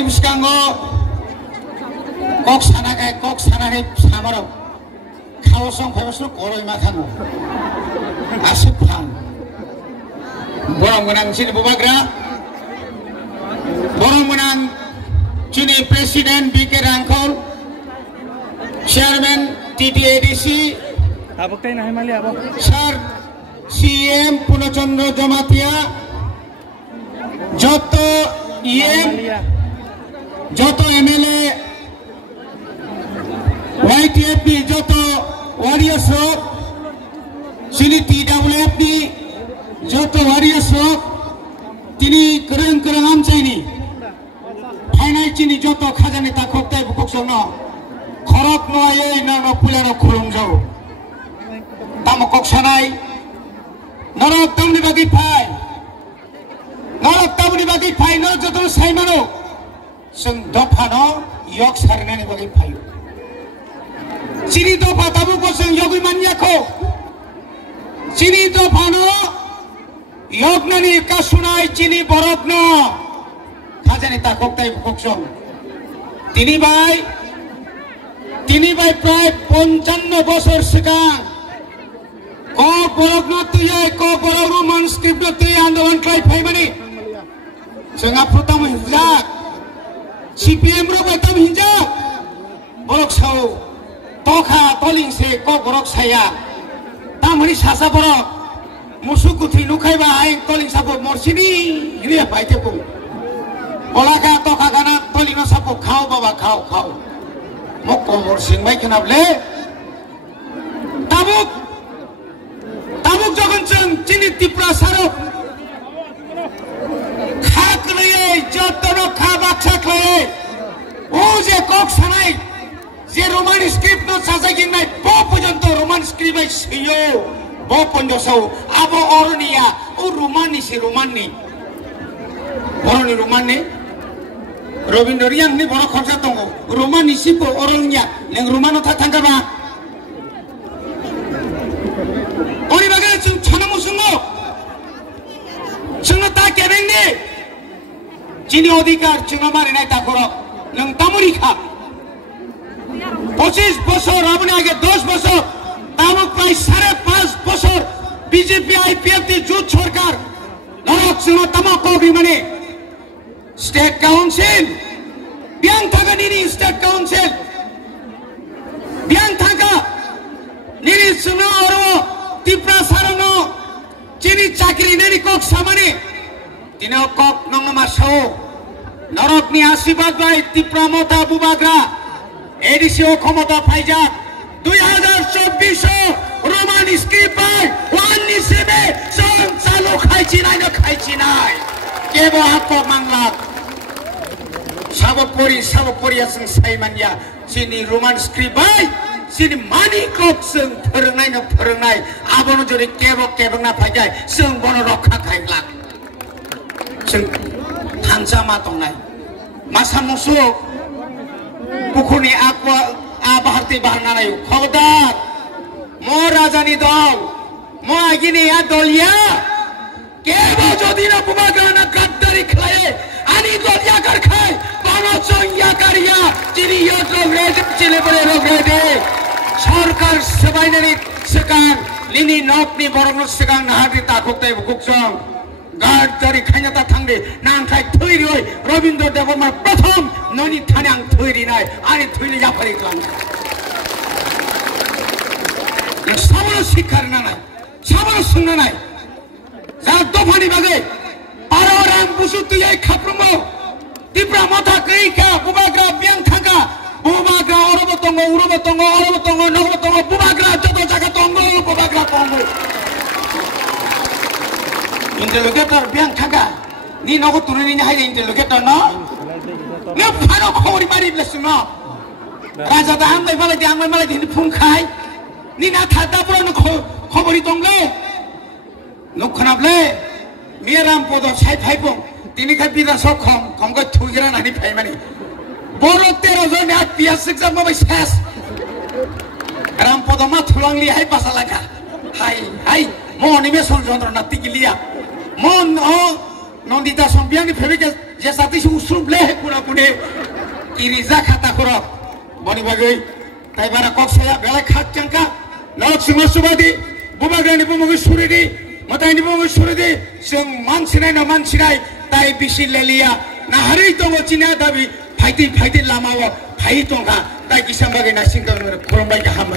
ni biskango kok sana ni samaro khawasong phawasong koroi makhango asip khan borong menang sini bubagra borong menang sini Presiden BK Rangkol Chairman TTADC Sir CM Punachandra Jamatia Joto EM Joto MLA YTFP Joto Warriors Rock Sini TWFP Joto Warriors Rock Tini kereng amcaini Hainai Chini Joto Khajani Takok Tai Bukok Sono Khorok no aye na no pulano khulung jau Tamokok sanai Norok tamni bagi phai Norok tamni bagi phai no joto saimano Seng dofano yok sarnani bagi phai Sini dofa tabu ko seng yogi manyako Sini dofano yok nani kasunai chini borok no Khajani takok tai bukok song Tini bai prai 55 বছর sekarang ko borok no tuyai ko borok roman script no tuyai andolan klai phai mani senga protam hinjak CPM ro batam hinjak borok sau tokha toling se ko borok saya tamani sasa borok musuh kuthi nukai ba ai toling sapo morsini ria paite pun bolaka tokha kana toling no sapo khao baba khao moko morsing mai kenable tabuk jogon cheng chini tipra saro khak laye jotono khaba chaklaye o je kok sanai je roman script no sajagin nai bo pojonto roman script ai siyo bo ponjo sau abo ornia o romani si romani boroni romani Robindorian ni borok khorsa tongo romani sipo orangnya neng romano thangka ba Ori bagai chanamu sungo sungo ta kebeng ni chini odhikar chungo mari nai ta korok nang tamuri kha 25 বছর আপনি আগে 10 বছর তামুক প্রায় 5.5 বছর BJP IPFT জোট সরকার নরক চুনো তামাক অভিমানে স্টেট কাউন্সিল বিয়াং থাকা নিরি স্টেট কাউন্সিল বিয়াং থাকা নিরি চুনো অরো টিপ্রা সারনো চিনি চাকরি নেরি কক সামানে তিনাও কক নংমা সৌ নরক নি আশীর্বাদ বাই টিপ্রা মতা বুবাগ্রা এডিসি ও ক্ষমতা ফাইজাক 2024 রোমান স্ক্রিপ্ট বাই ওয়ান নিসেবে সং চালু খাইছি নাই কেবো আপো মাংলা সাবপরি আসং সাইমানিয়া চিনি রোমান স্ক্রিপ্ট বাই চিনি মানি কক সং ফরংনাই আবনো জরি কেবো না ফাইজাই সং বন রক্ষা খাইলাক সং থানসা মা তংনাই মাসা মুসু Pukuni আকwa abaharti bahananayu khobardar mo rajani dol mo agini ya dolya kebo jodi na bubagrana gaddari khlaye ani dolya kar khay bano chongya kariya chini yotro rege chile bole rogrede sarkar sabainani sekang lini nokni borongno sekang nahari takoktai bukukchong গাড়ি খাইনাতা থাংদে নাংখাই থৈরি হই রবীন্দ্র দেববর্মার প্রথম ননি থানাং থৈরি নাই আনি থৈরি জাফারি ক্লাম সামান্য শিক্ষার না নাই সামান্য শুনে নাই যার দফানি বাগে পারারাম বুসু তুই এই খাপ্রম তীব্রা মাথা কই খা বুবাগ্রা বিয়াং থাকা বুবাগ্রা অরবতঙ্গ উরবতঙ্গ নগবতঙ্গ বুবাগ্রা যত জায়গা তঙ্গ বুবাগ্রা তঙ্গ Interrogator biang kaga ni nogo turuni ni haide interrogator no ne pharo khori mari blesno raja da ambai malai di phungkhai ni na thata pura no khobori tongle nokhanable miram podo sai phaipong tini kha pira sok khom ko thugira nani phaimani boro 13 jon at pia siksa mabai ses ram podo ma thulangli hai pasalaka hai mo ni me sol jondrona tikilia mon o nondita sombiang ni phebe je sati su usrup le pura pune iriza khata korok boni bagai tai bara kok saya belai khat jangka nalok singo subadi bubagrani bumogi suridi matai ni bumogi suridi sing mansinai na mansinai tai bisi lelia na hari tongo cina dabi फाइटी Lama phi तोंगा ताकि संबागे ना single खरमबाय गाहाम